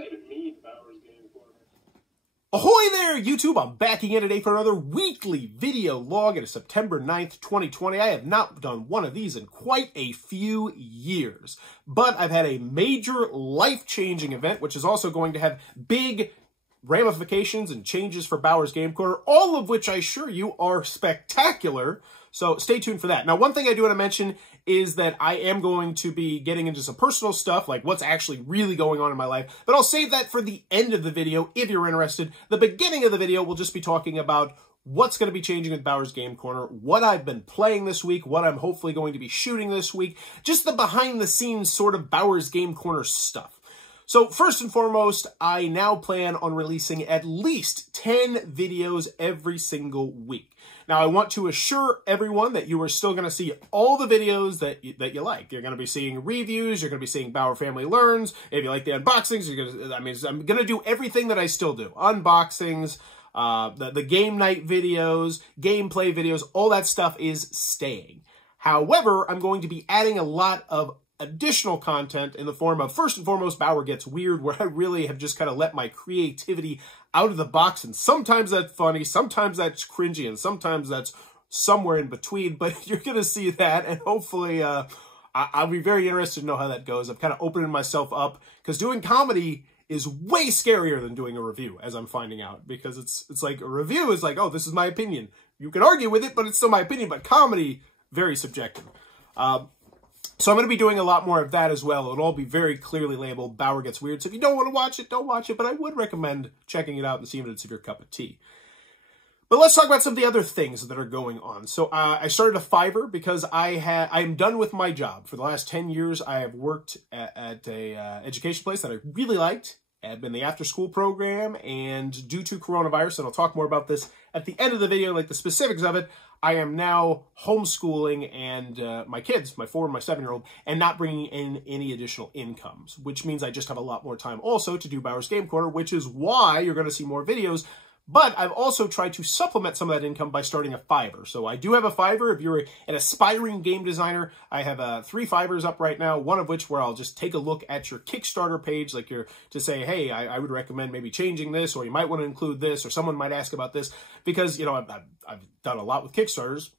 that even mean, Bowers Game Corner? Ahoy there, YouTube! I'm back again today for another weekly video log. It is September 9th, 2020. I have not done one of these in quite a few years, but I've had a major life-changing event, which is also going to have big ramifications and changes for Bowers Game Corner, all of which I assure you are spectacular. So stay tuned for that. Now, one thing I do want to mention is that I am going to be getting into some personal stuff, like what's actually really going on in my life, but I'll save that for the end of the video if you're interested. The beginning of the video, we'll just be talking about what's going to be changing with Bowers Game Corner, what I've been playing this week, what I'm hopefully going to be shooting this week, just the behind-the-scenes sort of Bowers Game Corner stuff. So first and foremost, I now plan on releasing at least 10 videos every single week. Now, I want to assure everyone that you are still going to see all the videos that you like. You're going to be seeing reviews. You're going to be seeing Bauer Family Learns. If you like the unboxings, I'm going to do everything that I still do. Unboxings, the game night videos, gameplay videos, all that stuff is staying. However, I'm going to be adding a lot of additional content in the form of, first and foremost, Bauer Gets Weird, where I really have just kind of let my creativity out of the box, and sometimes that's funny, sometimes that's cringy, and sometimes that's somewhere in between, but you're going to see that, and hopefully I'll be very interested to know how that goes. I've kind of opening myself up, because doing comedy is way scarier than doing a review, as I'm finding out, because it's like a review is like, oh, this is my opinion. You can argue with it, but it's still my opinion, but comedy, very subjective. So I'm going to be doing a lot more of that as well. It'll all be very clearly labeled Bauer Gets Weird. So if you don't want to watch it, don't watch it. But I would recommend checking it out and seeing if it's your cup of tea. But let's talk about some of the other things that are going on. So I started a Fiverr because I'm done with my job. For the last 10 years, I have worked at a education place that I really liked. I've been the after-school program, and due to coronavirus, and I'll talk more about this at the end of the video, like the specifics of it, I am now homeschooling and my kids, my 4 and my 7-year-old, and not bringing in any additional incomes, which means I just have a lot more time also to do Bowers Game Corner, which is why you're going to see more videos. But I've also tried to supplement some of that income by starting a Fiverr. So I do have a Fiverr. If you're an aspiring game designer, I have 3 Fiverrs up right now, one of which where I'll just take a look at your Kickstarter page, like to say, hey, I would recommend maybe changing this, or you might want to include this, or someone might ask about this, because, you know, I've done a lot with Kickstarters.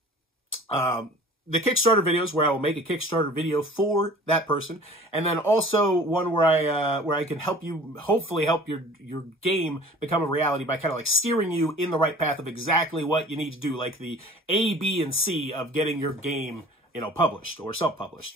The Kickstarter videos where I will make a Kickstarter video for that person, and then also one where I can help you, hopefully help your game become a reality by kind of like steering you in the right path of exactly what you need to do, like the A, B, and C of getting your game, you know, published or self-published.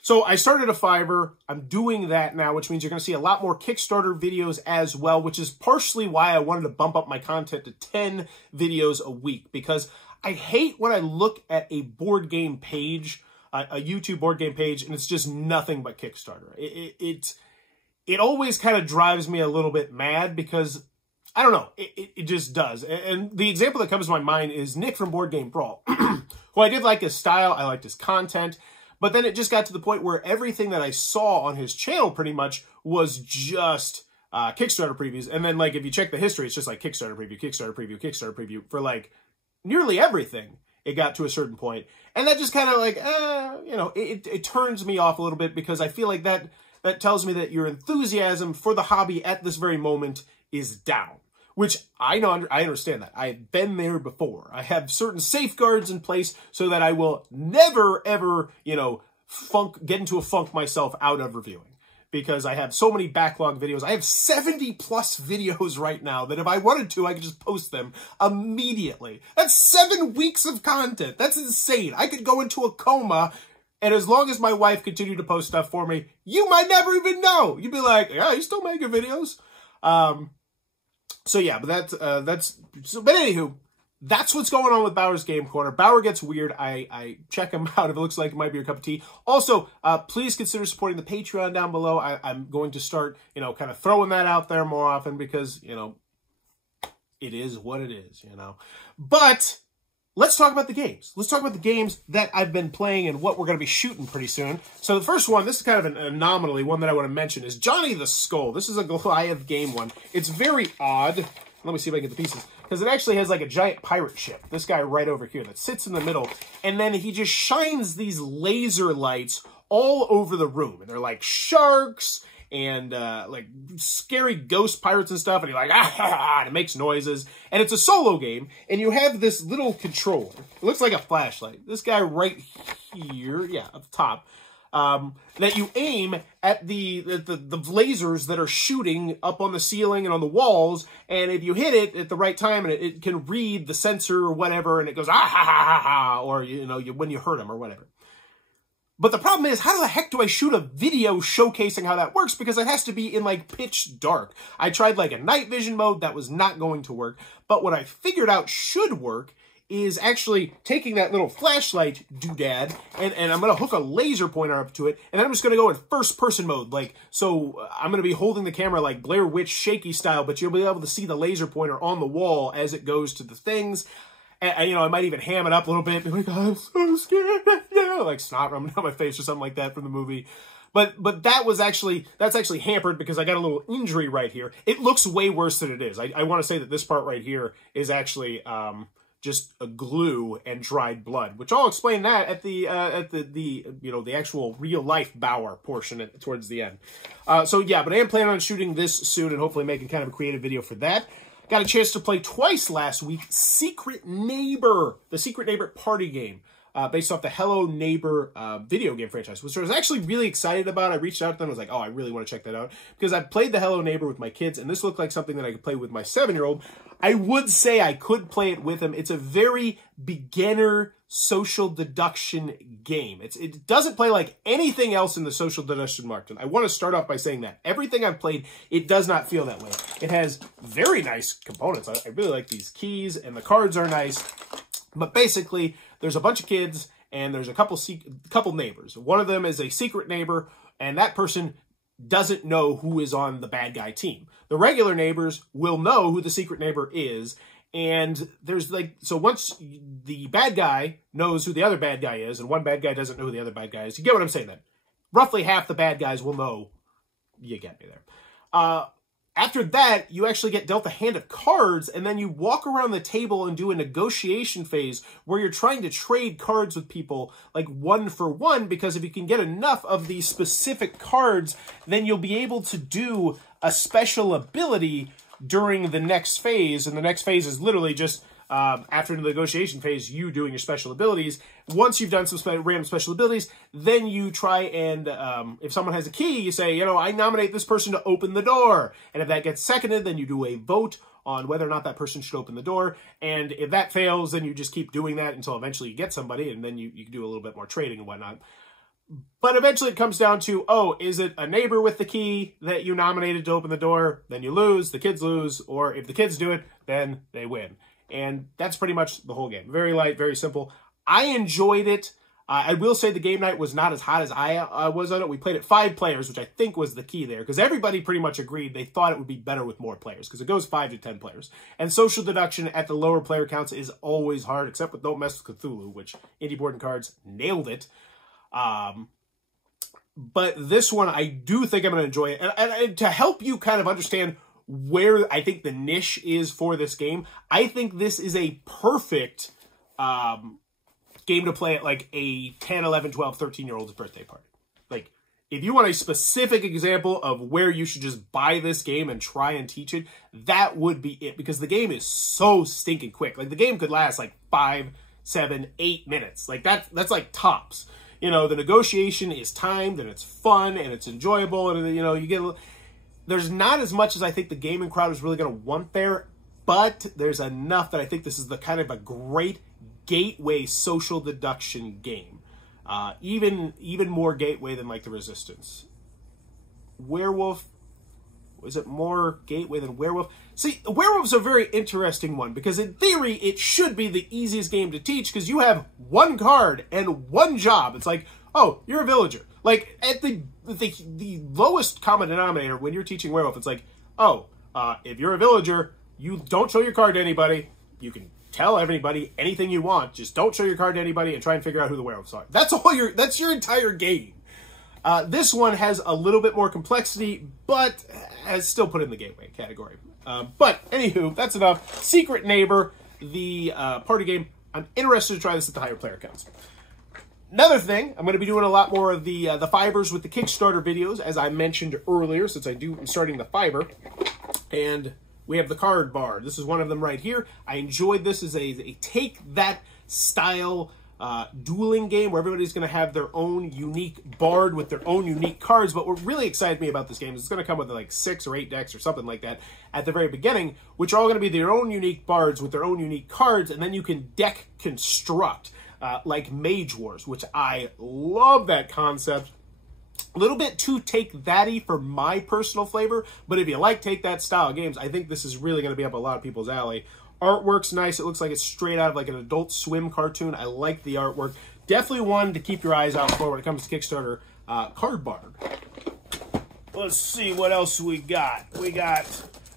So I started a Fiverr. I'm doing that now, which means you're going to see a lot more Kickstarter videos as well, which is partially why I wanted to bump up my content to 10 videos a week, because I hate when I look at a board game page, a YouTube board game page, and it's just nothing but Kickstarter. It always kind of drives me a little bit mad because, I don't know, it just does. And the example that comes to my mind is Nick from Board Game Brawl, who I did like his style, I liked his content, but then it just got to the point where everything that I saw on his channel pretty much was just Kickstarter previews. And then, like, if you check the history, it's just like Kickstarter preview, Kickstarter preview, Kickstarter preview for, like, nearly everything. It got to a certain point. And that just kind of like, you know, it turns me off a little bit, because I feel like that tells me that your enthusiasm for the hobby at this very moment is down. Which I know, I understand that. I've been there before. I have certain safeguards in place so that I will never, ever, you know, get into a funk myself out of reviewing. Because I have so many backlog videos. I have 70+ videos right now that if I wanted to, I could just post them immediately. That's 7 weeks of content. That's insane. I could go into a coma, and as long as my wife continued to post stuff for me, you might never even know. You'd be like, yeah, he's still making videos. So yeah, but but anywho, that's what's going on with Bowers Game Corner. Bauer Gets Weird. I check him out if it looks like it might be your cup of tea. Also, please consider supporting the Patreon down below. I'm going to start, you know, kind of throwing that out there more often because, you know, it is what it is, you know. But let's talk about the games. Let's talk about the games that I've been playing and what we're going to be shooting pretty soon. So the first one, this is kind of an anomaly, one that I want to mention, is Johnny the Skull. This is a Goliath game one. It's very odd. Let me see if I can get the pieces. Because it actually has like a giant pirate ship. This guy right over here that sits in the middle. And then he just shines these laser lights all over the room. And they're like sharks and like scary ghost pirates and stuff, and you're like, ah, ha, ha, and it makes noises. And it's a solo game, and you have this little controller. It looks like a flashlight. This guy right here, yeah, at the top, that you aim at the lasers that are shooting up on the ceiling and on the walls, and if you hit it at the right time, and it can read the sensor or whatever, and it goes, ah, ha, ha, ha, ha, or, you know, when you hurt them or whatever. But the problem is, how the heck do I shoot a video showcasing how that works? Because it has to be in, like, pitch dark. I tried, like, a night vision mode. That was not going to work. But what I figured out should work is actually taking that little flashlight doodad, and I'm going to hook a laser pointer up to it, and then I'm just going to go in first-person mode. Like, so I'm going to be holding the camera like Blair Witch shaky style, but you'll be able to see the laser pointer on the wall as it goes to the things. And, you know, I might even ham it up a little bit. Like, oh, I'm so scared. You know, like snot running down my face or something like that from the movie. But that's actually hampered because I got a little injury right here. It looks way worse than it is. I want to say that this part right here is actually just a glue and dried blood, which I'll explain that at the you know, the actual real life Bauer portion towards the end. So yeah, but I am planning on shooting this soon and hopefully making kind of a creative video for that. Got a chance to play twice last week, Secret Neighbor, the Secret Neighbor party game, based off the Hello Neighbor video game franchise, which I was actually really excited about. I reached out to them, I was like, oh, I really want to check that out, because I've played the Hello Neighbor with my kids, and this looked like something that I could play with my 7-year-old. I would say I could play it with him. It's a very beginner social deduction game. It doesn't play like anything else in the social deduction market. I want to start off by saying that. Everything I've played, it does not feel that way. It has very nice components. I really like these keys, and the cards are nice. But basically, there's a bunch of kids, and there's a couple neighbors. One of them is a secret neighbor, and that person doesn't know who is on the bad guy team. The regular neighbors will know who the secret neighbor is, and there's like, so once the bad guy knows who the other bad guy is, and one bad guy doesn't know who the other bad guy is, you get what I'm saying then. Roughly half the bad guys will know. You get me there. After that, you actually get dealt a hand of cards, and then you walk around the table and do a negotiation phase where you're trying to trade cards with people like 1 for 1, because if you can get enough of these specific cards, then you'll be able to do a special ability during the next phase, and the next phase is literally just after the negotiation phase, you doing your special abilities. Once you've done some random special abilities, then you try and, if someone has a key, you say, you know, I nominate this person to open the door. And if that gets seconded, then you do a vote on whether or not that person should open the door. And if that fails, then you just keep doing that until eventually you get somebody, and then you can do a little bit more trading and whatnot. But eventually it comes down to, oh, is it a neighbor with the key that you nominated to open the door? Then you lose, the kids lose, or if the kids do it, then they win. And that's pretty much the whole game. Very light, very simple. I enjoyed it. I will say the game night was not as hot as I was on it. We played it 5 players, which I think was the key there, because everybody pretty much agreed they thought it would be better with more players, because it goes 5 to 10 players. And social deduction at the lower player counts is always hard, except with Don't Mess with Cthulhu, which Indie Board and Cards nailed it. But this one, I do think I'm going to enjoy it. And to help you kind of understand where I think the niche is for this game, I think this is a perfect game to play at like a 10, 11, 12, 13-year-old's birthday party. Like, if you want a specific example of where you should just buy this game and try and teach it, that would be it, because the game is so stinking quick. Like, the game could last like 5, 7, 8 minutes. Like, that's like tops. You know, the negotiation is timed, and it's fun, and it's enjoyable, and, you know, you get a little... There's not as much as I think the gaming crowd is really going to want there, but there's enough that I think this is the kind of a great gateway social deduction game. Even more gateway than, like, the Resistance. Werewolf, is it more gateway than Werewolf? See, Werewolf's a very interesting one, because in theory, it should be the easiest game to teach, because you have 1 card and 1 job. It's like, oh, you're a villager. Like, at the lowest common denominator when you're teaching Werewolf, it's like, oh, if you're a villager, you don't show your card to anybody. You can tell everybody anything you want. Just don't show your card to anybody and try and figure out who the werewolves are. That's your entire game. This one has a little bit more complexity, but has still put in the gateway category. But, anywho, that's enough. Secret Neighbor, the party game. I'm interested to try this at the higher player counts. Another thing, I'm going to be doing a lot more of the fibers with the Kickstarter videos, as I mentioned earlier, since I'm starting the fiber. And we have the card bar. This is one of them right here. I enjoyed this as a take that style dueling game where everybody's going to have their own unique bard with their own unique cards. But what really excited me about this game is it's going to come with like 6 or 8 decks or something like that at the very beginning, which are all going to be their own unique bards with their own unique cards, and then you can deck construct like Mage Wars, which I love that concept. A little bit too take-that-y for my personal flavor, but if you like take-that style games, I think this is really going to be up a lot of people's alley. Artwork's nice. It looks like it's straight out of like an Adult Swim cartoon. I like the artwork. Definitely one to keep your eyes out for when it comes to Kickstarter. Card bar. Let's see what else we got. We got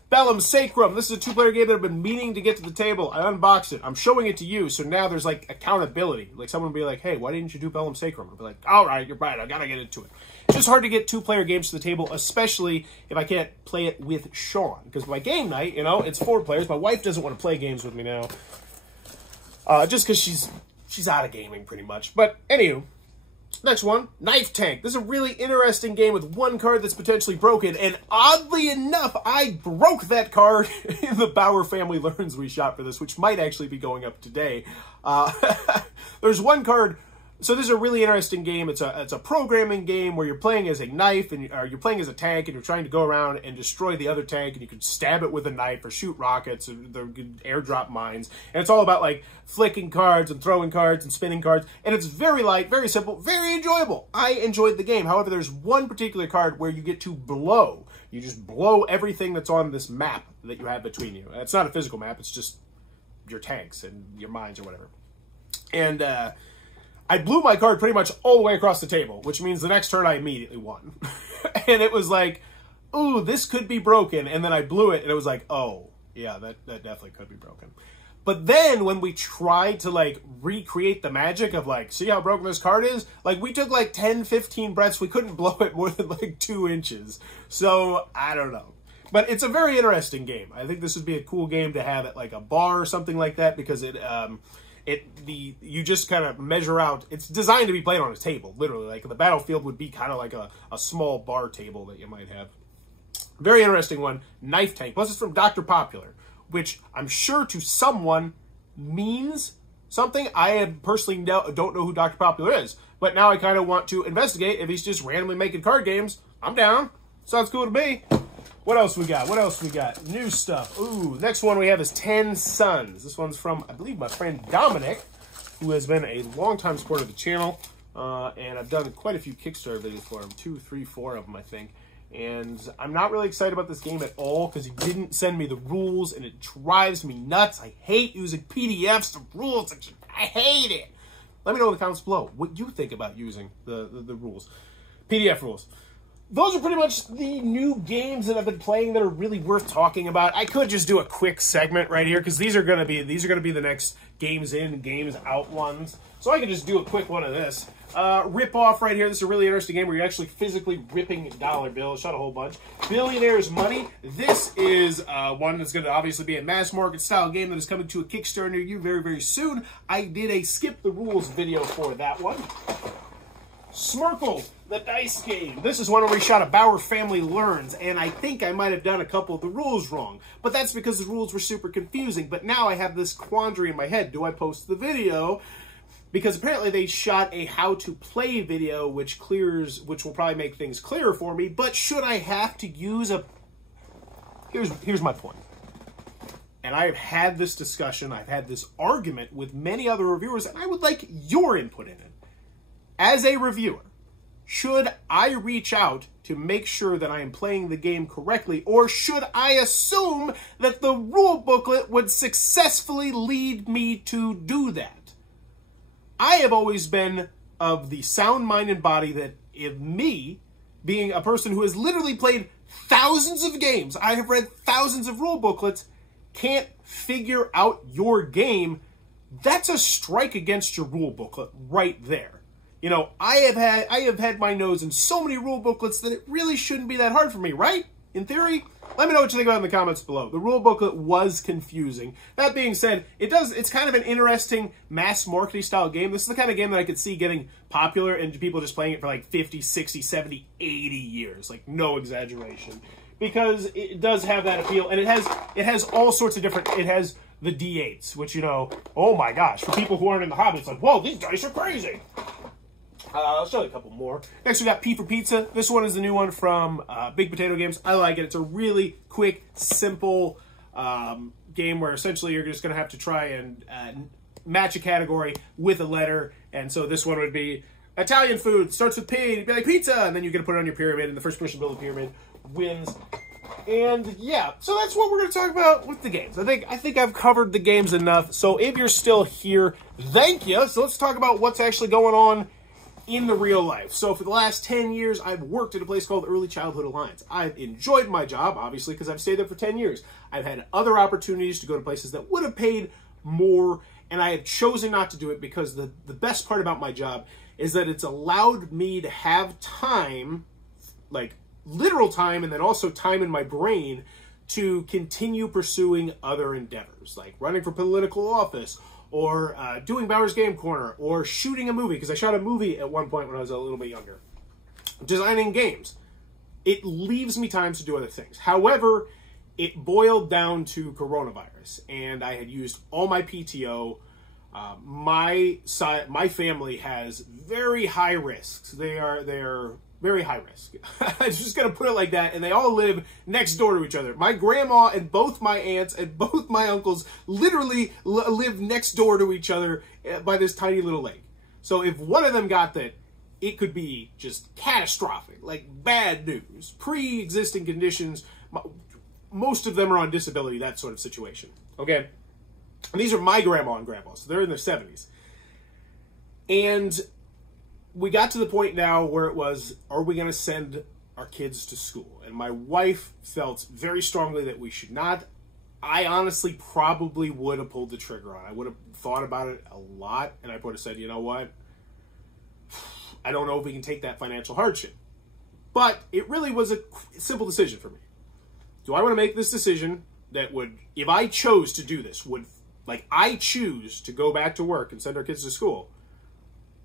Bellum Sacrum. This is a 2-player game that I've been meaning to get to the table. I unboxed it. I'm showing it to you, so now there's like accountability. Like someone will be like, hey, why didn't you do Bellum Sacrum? I'll be like, all right, you're right. I got to get into it. It's just hard to get 2-player games to the table, especially if I can't play it with Sean. Because by game night, you know, it's 4 players. My wife doesn't want to play games with me now. Just because she's out of gaming pretty much. But anywho, next one, Knife Tank. This is a really interesting game with one card that's potentially broken. And oddly enough, I broke that card in the Bauer Family Learns we shot for this, which might actually be going up today. There's one card. So this is a really interesting game. It's a programming game where you're playing as a knife, or you're playing as a tank, and you're trying to go around and destroy the other tank, and you can stab it with a knife or shoot rockets or airdrop mines. And it's all about like flicking cards and throwing cards and spinning cards. And it's very light, very simple, very enjoyable. I enjoyed the game. However, there's one particular card where you get to blow. You just blow everything that's on this map that you have between you. And it's not a physical map. It's just your tanks and your mines or whatever. And I blew my card pretty much all the way across the table, which means the next turn I immediately won. And it was like, ooh, this could be broken. And then I blew it, and it was like, oh, yeah, that definitely could be broken. But then when we tried to, like, recreate the magic of, like, see how broken this card is? Like, we took, like, 10, 15 breaths. We couldn't blow it more than, like, 2 inches. So, I don't know. But it's a very interesting game. I think this would be a cool game to have at, like, a bar or something like that, because you just kind of measure out. It's designed to be played on a table, literally. Like the battlefield would be kind of like a small bar table that you might have. Very interesting one, Knife Tank. Plus it's from Dr. Popular, which I'm sure to someone means something. I personally don't know who Dr. Popular is, but now I kind of want to investigate. If he's just randomly making card games, I'm down. Sounds cool to me. What else we got? What else we got? New stuff. Ooh, next one we have is 10 Sons. This one's from, I believe, my friend Dominic, who has been a longtime supporter of the channel. And I've done quite a few Kickstarter videos for him. 2, 3, 4 of them, I think. And I'm not really excited about this game at all because he didn't send me the rules, and it drives me nuts. I hate using PDFs of rules. I hate it. Let me know in the comments below what you think about using the rules. PDF rules. Those are pretty much the new games that I've been playing that are really worth talking about. I could just do a quick segment right here because these are gonna be the next games in, games out ones. So I could just do a quick one of this. Ripoff right here. This is a really interesting game where you're actually physically ripping dollar bills. Shot a whole bunch. Billionaire's Money. This is one that's going to obviously be a mass market style game that is coming to a Kickstarter near you very, very soon. I did a skip the rules video for that one. Smirkle, the dice game. This is one where we shot a Bauer Family Learns, and I think I might have done a couple of the rules wrong. But that's because the rules were super confusing. But now I have this quandary in my head. Do I post the video? Because apparently they shot a how-to-play video, which will probably make things clearer for me. But should I have to use a... Here's my point. And I've had this discussion, I've had this argument with many other reviewers, and I would like your input in it. As a reviewer, should I reach out to make sure that I am playing the game correctly, or should I assume that the rule booklet would successfully lead me to do that? I have always been of the sound mind and body that if me, being a person who has literally played thousands of games, I have read thousands of rule booklets, can't figure out your game, that's a strike against your rule booklet right there. You know, I have had my nose in so many rule booklets that it really shouldn't be that hard for me, right? in theory, let me know what you think about it in the comments below. The rule booklet was confusing. That being said, it's kind of an interesting mass marketing style game. This is the kind of game that I could see getting popular and people just playing it for like 50, 60, 70, 80 years. Like, no exaggeration. Because it does have that appeal, and it has all sorts of different, it has the D8s, which, you know, oh my gosh, for people who aren't in the hobby, it's like, whoa, these dice are crazy. I'll show you a couple more. Next, we got P for Pizza. This one is the new one from Big Potato Games. I like it. It's a really quick, simple game where essentially you're just going to have to try and match a category with a letter. And so this one would be Italian food. Starts with P. You'd be like, pizza. And then you're going to put it on your pyramid, and the first person to build a pyramid wins. And yeah, so that's what we're going to talk about with the games. I think I've covered the games enough. So if you're still here, thank you. So let's talk about what's actually going on in the real life. So for the last 10 years, I've worked at a place called Early Childhood Alliance. I've enjoyed my job, obviously, because I've stayed there for 10 years. I've had other opportunities to go to places that would have paid more, and I have chosen not to do it because the best part about my job is that it's allowed me to have time, like literal time, and then also time in my brain to continue pursuing other endeavors, like running for political office, or doing Bowers Game Corner, or shooting a movie, because I shot a movie at one point when I was a little bit younger. Designing games. It leaves me time to do other things. However, it boiled down to coronavirus, and I had used all my PTO. My family has very high risks. They're very high risk. I'm just going to put it like that. And they all live next door to each other. My grandma and both my aunts and both my uncles literally live next door to each other by this tiny little lake. So if one of them got that, it could be just catastrophic, like bad news, pre-existing conditions. Most of them are on disability, that sort of situation. Okay? And these are my grandma and grandpa, so they're in their 70s. And we got to the point now where it was, are we going to send our kids to school? And my wife felt very strongly that we should not. I honestly probably would have pulled the trigger on it. I would have thought about it a lot, and I would have said, you know what? I don't know if we can take that financial hardship. But it really was a simple decision for me. Do I want to make this decision that would, if I chose to do this, I choose to go back to work and send our kids to school,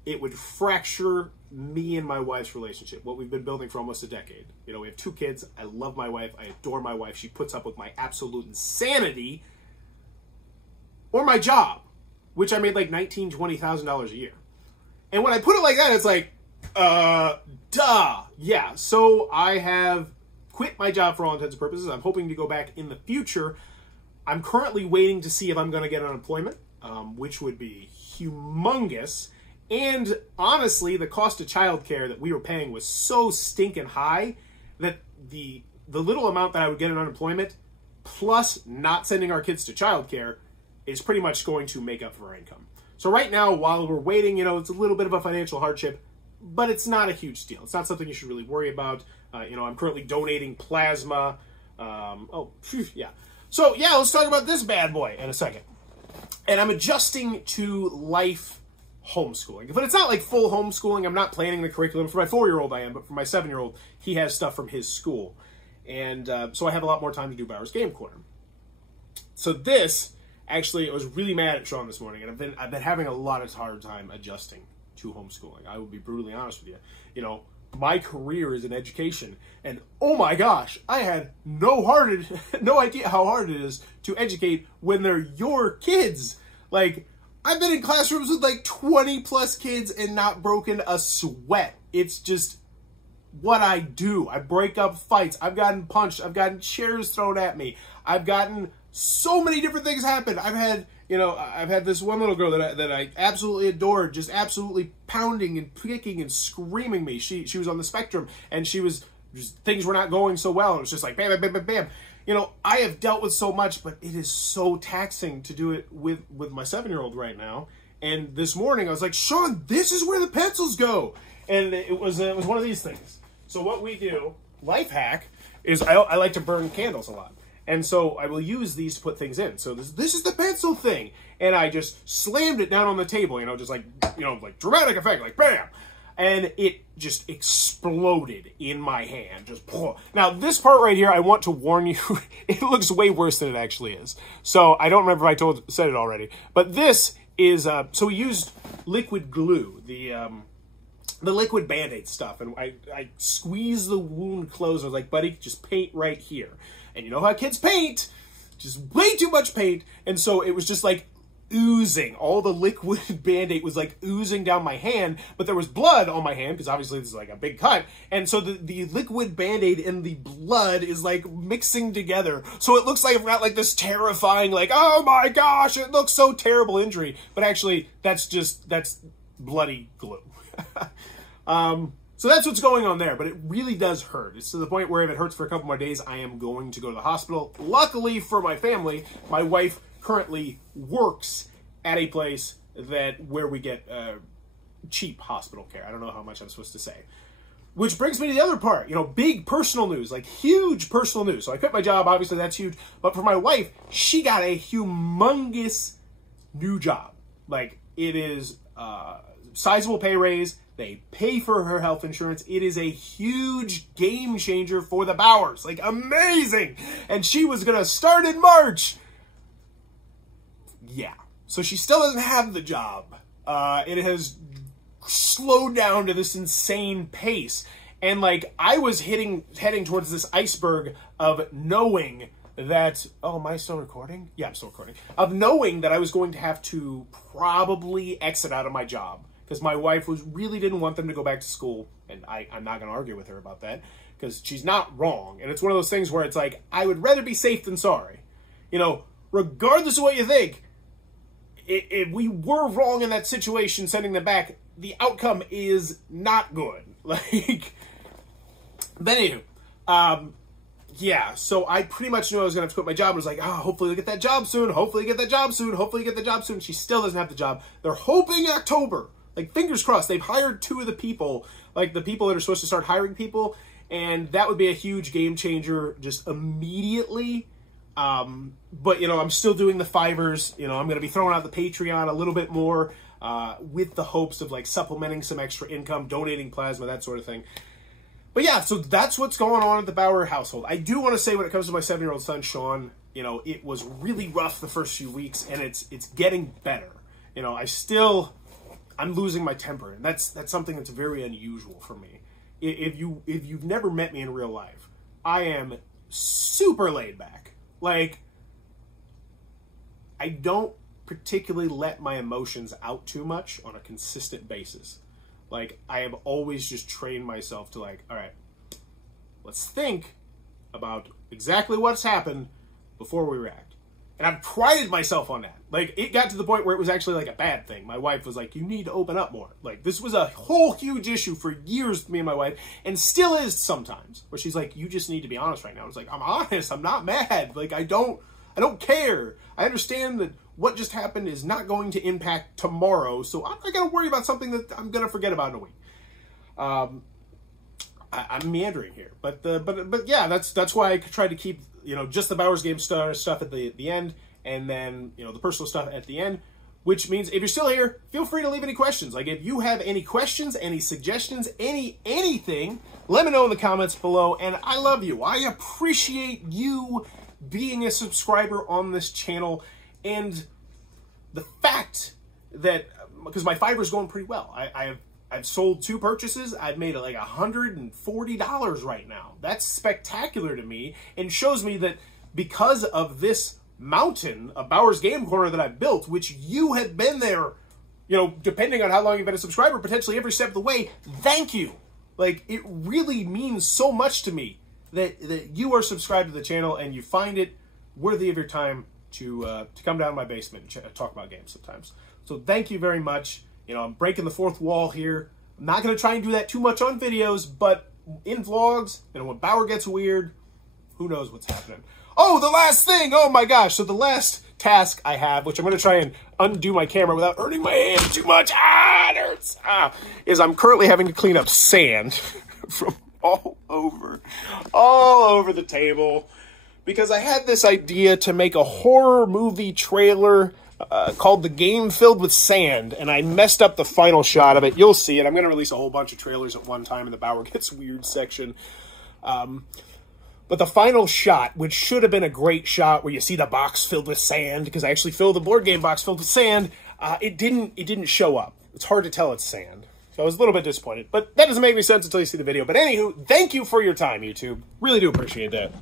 it would fracture me and my wife's relationship, what we've been building for almost a decade. You know, we have 2 kids. I love my wife. I adore my wife. She puts up with my absolute insanity. Or my job, which I made like $19,000, $20,000 a year. And when I put it like that, it's like, duh. Yeah, so I have quit my job for all intents and purposes. I'm hoping to go back in the future. I'm currently waiting to see if I'm going to get unemployment, which would be humongous. And honestly, the cost of childcare that we were paying was so stinking high that the little amount that I would get in unemployment, plus not sending our kids to childcare, is pretty much going to make up for our income. So right now, while we're waiting, you know, it's a little bit of a financial hardship, but it's not a huge deal. It's not something you should really worry about. You know, I'm currently donating plasma. Yeah. So yeah, let's talk about this bad boy in a second. And I'm adjusting to life homeschooling. But it's not like full homeschooling. I'm not planning the curriculum. For my 4-year-old I am, but for my 7-year-old, he has stuff from his school. And so I have a lot more time to do Bowers Game Corner. So this, actually, I was really mad at Sean this morning, and I've been having a lot of hard time adjusting to homeschooling. I will be brutally honest with you. You know, my career is in education, and oh my gosh, I had no idea how hard it is to educate when they're your kids. Like, I've been in classrooms with like 20 plus kids and not broken a sweat. It's just what I do. I break up fights. I've gotten punched. I've gotten chairs thrown at me. I've gotten so many different things happen. I've had this one little girl that I absolutely adored, just absolutely pounding and kicking and screaming me. She was on the spectrum, and things were not going so well. It was just like bam, bam, bam, bam, bam. You know, I have dealt with so much, but it is so taxing to do it with my 7-year-old right now. And this morning, I was like, Sean, this is where the pencils go. And it was one of these things. So what we do, life hack, is I like to burn candles a lot. And so I will use these to put things in. So this is the pencil thing. And I just slammed it down on the table, you know, just like, you know, like dramatic effect, like bam. and it just exploded in my hand. Just now, this part right here, I want to warn you, it looks way worse than it actually is. So I don't remember if I said it already, but this is so we used liquid glue, the liquid Band-Aid stuff, and I squeezed the wound closed. I was like, buddy, just paint right here. And you know how kids paint, just way too much paint, and so it was just like oozing. All the liquid Band-Aid was like oozing down my hand, but there was blood on my hand because obviously this is like a big cut, and so the liquid Band-Aid and the blood is like mixing together, so it looks like I've got like this terrifying, like, oh my gosh, it looks so terrible injury, but actually that's bloody glue. So that's what's going on there, but it really does hurt. It's to the point where if it hurts for a couple more days, I am going to go to the hospital. Luckily for my family, my wife currently works at a place where we get cheap hospital care. I don't know how much I'm supposed to say. Which brings me to the other part, you know, big personal news, like huge personal news. So I quit my job, obviously that's huge. But for my wife, she got a humongous new job. Like, it is sizable pay raise. They pay for her health insurance. It is a huge game changer for the Bowers. Like, amazing. And she was going to start in March. Yeah. So she still doesn't have the job. It has slowed down to this insane pace. And, like, I was heading towards this iceberg of knowing that... Oh, am I still recording? Yeah, I'm still recording. Of knowing that I was going to have to probably exit out of my job. Because my wife really didn't want them to go back to school. And I'm not going to argue with her about that. Because she's not wrong. And it's one of those things where it's like, I would rather be safe than sorry. You know, regardless of what you think, if we were wrong in that situation, sending them back, the outcome is not good. Like, but anywho, yeah, so I pretty much knew I was going to have to quit my job. I was like, oh, hopefully they'll get that job soon. Hopefully get that job soon. Hopefully get the job soon. She still doesn't have the job. They're hoping October. Like, fingers crossed. They've hired 2 of the people, like the people that are supposed to start hiring people, and that would be a huge game changer just immediately. But, you know, I'm still doing the Fivers. You know, I'm going to be throwing out the Patreon a little bit more with the hopes of, like, supplementing some extra income, donating plasma, that sort of thing. But, yeah, so that's what's going on at the Bauer household. I do want to say when it comes to my 7-year-old son, Sean, you know, it was really rough the first few weeks, and it's getting better. You know, I'm losing my temper, and that's something that's very unusual for me. If you've never met me in real life, I am super laid back. Like, I don't particularly let my emotions out too much on a consistent basis. Like, I have always just trained myself to, like, all right, let's think about exactly what's happened before we react. And I've prided myself on that. Like, it got to the point where it was actually like a bad thing. My wife was like, you need to open up more. Like, this was a whole huge issue for years with me and my wife, and still is sometimes, where she's like, you just need to be honest right now. I was like, I'm honest. I'm not mad. Like, I don't care. I understand that what just happened is not going to impact tomorrow, so I'm not going to worry about something that I'm going to forget about in a week. I'm meandering here, but yeah, that's why I tried to keep, you know, just the Bowers game stuff at the end, and then, you know, the personal stuff at the end. Which means if you're still here, feel free to leave any questions. Like, if you have any questions, any suggestions, anything, let me know in the comments below. And I love you. I appreciate you being a subscriber on this channel, and the fact that, because my Fiverr's going pretty well. I've sold 2 purchases. I've made like $140 right now. That's spectacular to me, and shows me that because of this mountain of Bowers Game Corner that I've built, which you have been there, you know, depending on how long you've been a subscriber, potentially every step of the way, thank you. Like, it really means so much to me that you are subscribed to the channel and you find it worthy of your time to come down to my basement and talk about games sometimes. So thank you very much. You know, I'm breaking the 4th wall here. I'm not going to try and do that too much on videos, but in vlogs, you know, when Bauer gets weird, who knows what's happening. Oh, the last thing! Oh my gosh, so the last task I have, which I'm going to try and undo my camera without hurting my hand too much, it hurts, is I'm currently having to clean up sand from all over the table, because I had this idea to make a horror movie trailer called The Game Filled with Sand, and I messed up the final shot of it. You'll see it. I'm going to release a whole bunch of trailers at one time in the Bauer Gets Weird section. But the final shot, which should have been a great shot where you see the box filled with sand, because I actually filled the board game box filled with sand, it didn't show up. It's hard to tell it's sand. So I was a little bit disappointed. But that doesn't make any sense until you see the video. But anywho, thank you for your time, YouTube. Really do appreciate that.